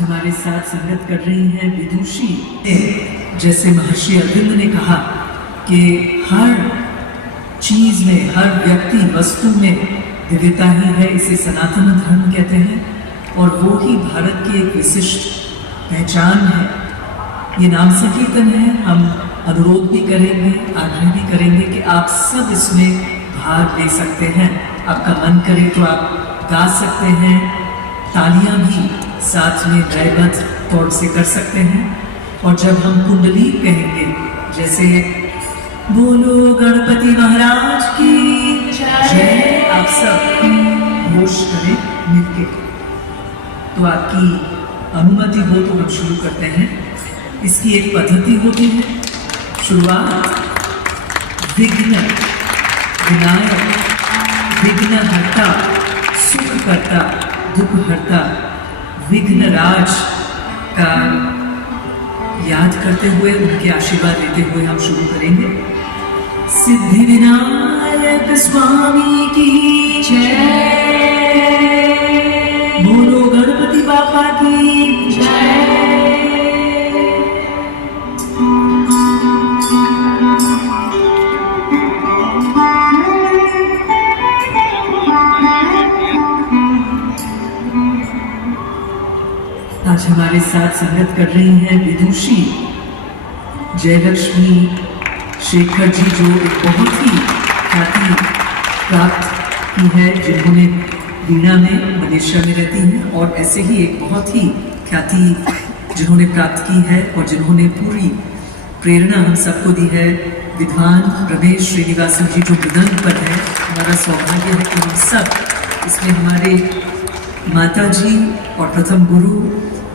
हमारे साथ संगत कर रही हैं विदुषी। जैसे महर्षि अरविंद ने कहा कि हर चीज में, हर व्यक्ति वस्तु में दिव्यता ही है, इसे सनातन धर्म कहते हैं और वो ही भारत की एक विशिष्ट पहचान है। ये नाम संकीर्तन है। हम अनुरोध भी करेंगे, आग्रह भी करेंगे कि आप सब इसमें भाग ले सकते हैं। आपका मन करे तो आप गा सकते हैं, तालियां भी साथ में लयबद्ध तौर से कर सकते हैं। और जब हम कुंडली कहेंगे, जैसे बोलो गणपति महाराज की जय, आप सब घोष करें मिलके। तो आपकी अनुमति हो तो हम शुरू करते हैं। इसकी एक पद्धति होती है। शुरुआत विघ्न विनायक, विघ्न हरता, सुख करता, दुख हरता, विघ्न राज का याद करते हुए, उनके आशीर्वाद लेते हुए हम शुरू करेंगे। सिद्धि विनायक स्वामी की जय, बोलो गणपति बापा की जय। आज हमारे साथ संगत कर रही हैं विदुषी जयलक्ष्मी शेखर जी, जो एक बहुत ही ख्याति प्राप्त की है, जिन्होंने वीणा में मलेशिया में रहती हैं, और ऐसे ही एक बहुत ही ख्याति जिन्होंने प्राप्त की है और जिन्होंने पूरी प्रेरणा हम सबको दी है, विद्वान रमेश श्रीनिवासन जी, जो मृदंग पर है। हमारा सौभाग्य है कि हम सब इसमें हमारे माता जी और प्रथम गुरु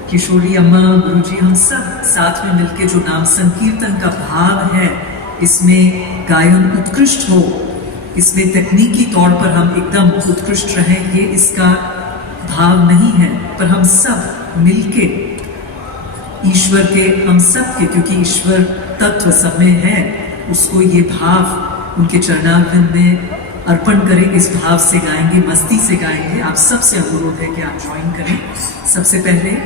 किशोरी अम्मा, गुरु जी, हम सब साथ में मिलके जो नाम संकीर्तन का भाव है, इसमें गायन उत्कृष्ट हो, इसमें तकनीकी तौर पर हम एकदम उत्कृष्ट रहें, ये इसका भाव नहीं है। पर हम सब मिलके ईश्वर के, हम सब के, क्योंकि ईश्वर तत्व सब में है, उसको ये भाव उनके चरणारविंद में अर्पण करें। इस भाव से गाएंगे, मस्ती से गाएंगे। आप सबसे अनुरोध है कि आप ज्वाइन करें। सबसे पहले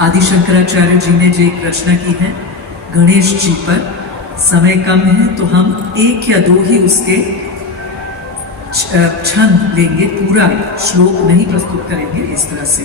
आदि शंकराचार्य जी ने जो एक रचना की है गणेश जी पर, समय कम है तो हम एक या दो ही उसके छंद लेंगे, पूरा श्लोक नहीं प्रस्तुत करेंगे। इस तरह से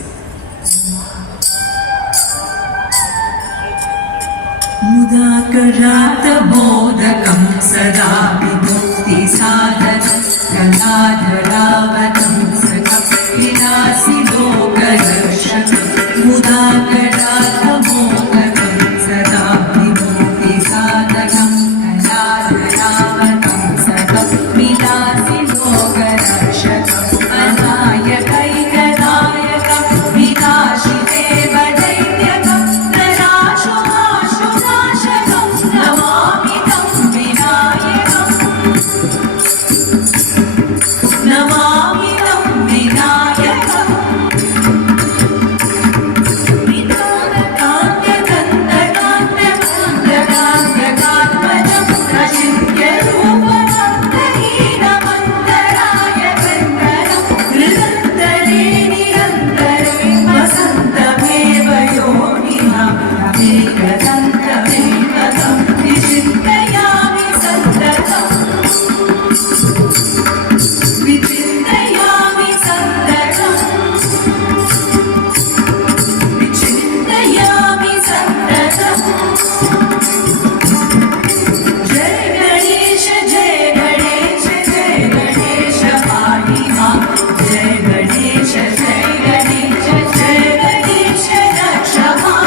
मुदाकरात मोदकं सदा विमुक्ति साधनं कलाधरावतं सकपिनासि लोकदर्शकं। मुदाकरात मोदकं सदा विमुक्ति साधनं कलाधरावतं सकपिनासि लोकदर्शकं। अनायकैकनायकं विनाशिदेव दैत्यकं नराशुभाशुनाशकं नमामि तं विनायकम्। नमामि तं विनायकम्। विकान्तकान्तकान्तकान्तकान्तकान्तकात्मजं प्रचिन्त्यरूपमन्तहीनमन्तराय कन्दरं हृदन्तरे निरन्तरे वसन्तमेव योनिः एकदन्तमेकं विचिन्तयामि सन्ततम्। विचिन्तयामि सन्ततम्। विचिन्तयामि सन्ततम्। जय गणेश जय गणेश जय गणेश पाहि मां। जय गणेश जय गणेश जय गणेश रक्ष मां।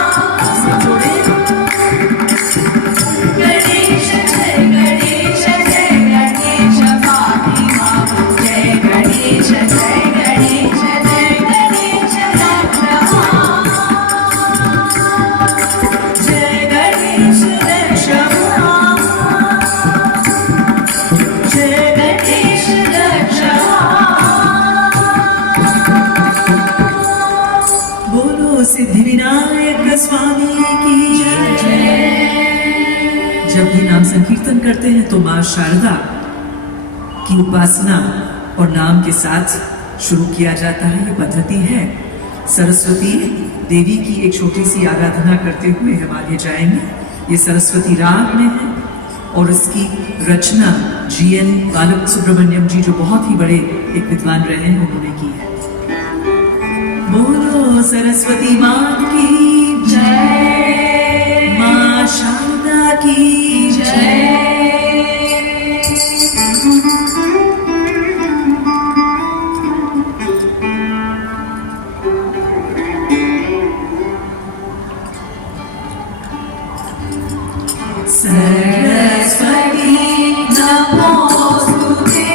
गणेश जय गणेश जय गणेश पाहि मां। जय गणेश जय गणेश जय गणेश रक्ष मां। जय गणेश रक्ष मां। जय गणेश रक्ष मां। बोलो सिद्धि विनायक स्वामी की जय। जब भी नाम संकीर्तन करते हैं तो माँ शारदा की उपासना और नाम के साथ शुरू किया जाता है। ये पद्धति है। सरस्वती देवी की एक छोटी सी आराधना करते हुए हम आगे जाएंगे। ये सरस्वती राग में है और इसकी रचना GN बालक सुब्रमण्यम जी, जो बहुत ही बड़े एक विद्वान रहे हैं, उन्होंने की है। बोलो सरस्वती माँ की जय, माँ शारदा की जय। सरस्वती नमोस्तुते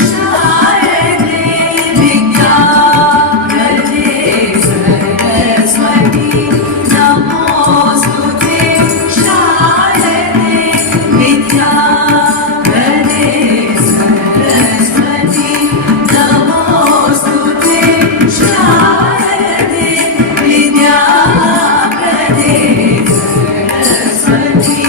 शारदे विद्याप्रदे, सरस्वती नमोस्तुते शारदे विद्याप्रदे, सरस्वती नमोस्तुते शारदे विद्याप्रदे, सरस्वती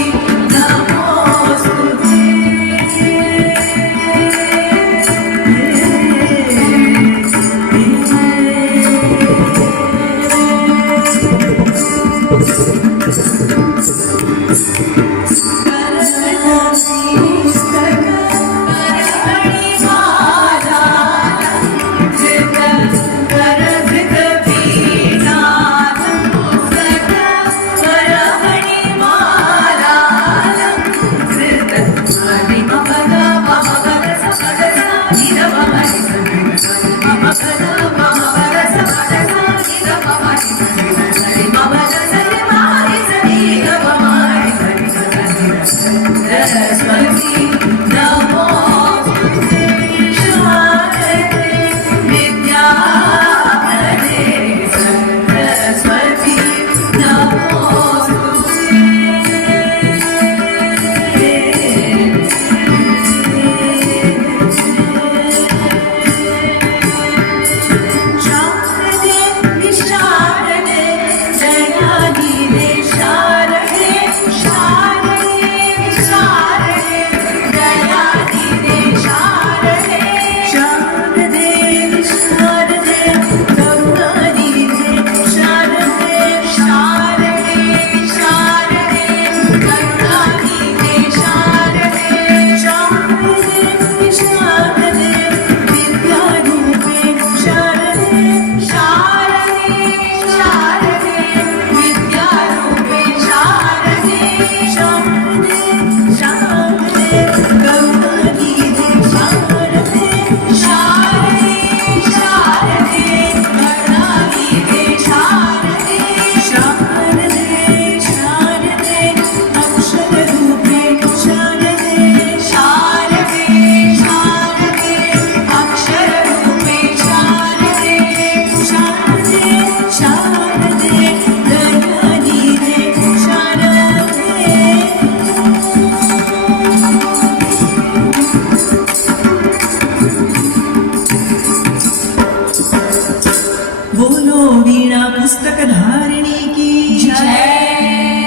बोलो वीणा पुस्तक धारिणी की जय,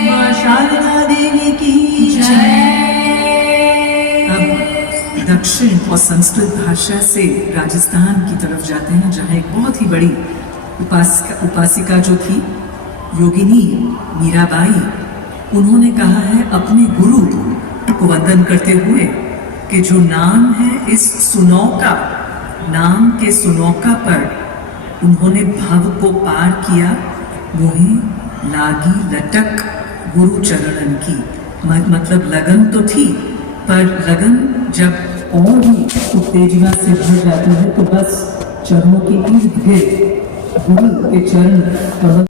माँ शारदा देवी की जय। अब दक्षिण और संस्कृत भाषा से राजस्थान की तरफ जाते हैं, जहाँ एक बहुत ही बड़ी उपासिका जो थी योगिनी मीराबाई, उन्होंने कहा है अपने गुरु को वंदन करते हुए कि जो नाम है इस सुनौका, नाम के सुनौका पर उन्होंने भव को पार किया, मोहे लागी लटक गुरु चरणन की। मतलब लगन तो थी, पर लगन जब और भी उत्तेजना से भर जाती है तो बस चरणों के इर्द गिर्द गुरु के चरण